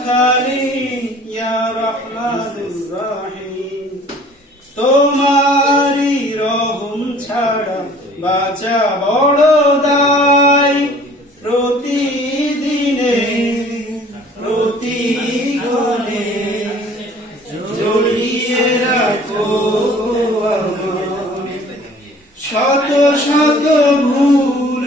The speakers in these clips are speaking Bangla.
খালি ইয়া রহমানুর রহিম তোমারি রহম ছাড়া বাঁচা বড় দায় প্রতিদিনে প্রতিক্ষণে জড়িয়ে রাখো শত শত ভুল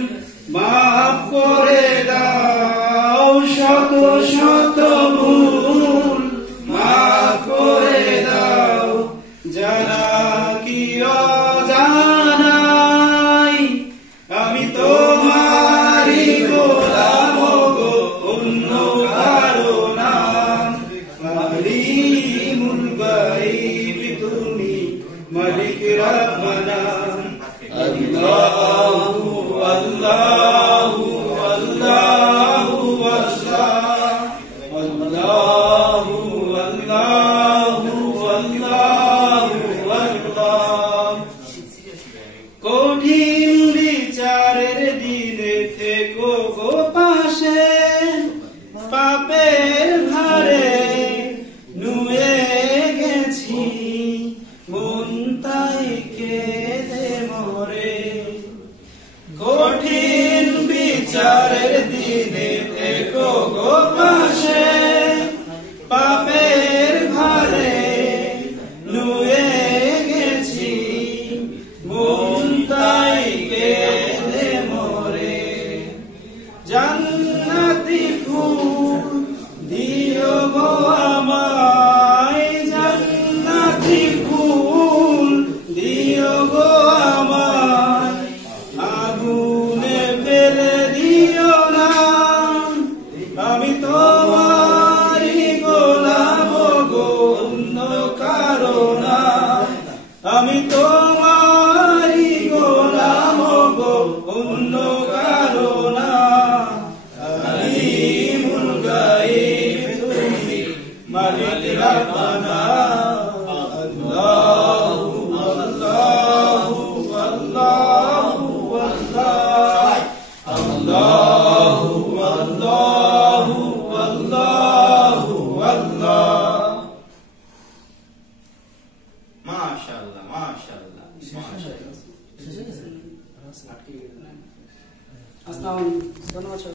মাফ করে দাও শত শত ভুল মাফ করে দাও জানা কি অজানাই আমি তোমারি গোলাম গো অন্য কারো না মালিকুল গায়ব তুমি মালিক রব্বানা আল্লাহু আল্লাহু আল্লাহু আল্লাহু আল্লাহু আল্লাহু আল্লাহ কঠিন বিচারের দিনে থেকো গো পাশে পাপের ভারে নুয়ে গেছি মন তাই কেঁদে মরে কঠিন বিচারের দিনে থেকো গো পাশে পাপের ভারে নুয়ে গেছি মন তাই কেঁদে মরে জান্নাতি ফুল দিও গো আমায় জান্নাতি ফুল দিও গো আমায় আগুনে ফেলে দিও না আমি তোমারি গোলাম গো অন্য কারো না আমি তোমারি গোলাম গো অন্য কারো না আলিমুল গায়ব তুমি মালিক রব্বানা আল্লাহু আল্লাহু আল্লাহু আল্লাহু আল্লাহু আল্লাহু আল্লাহ মাশাআল্লাহ মাশাআল্লাহ মাশাআল্লাহ আসসালামু আলাইকুম ধন্যবাদ।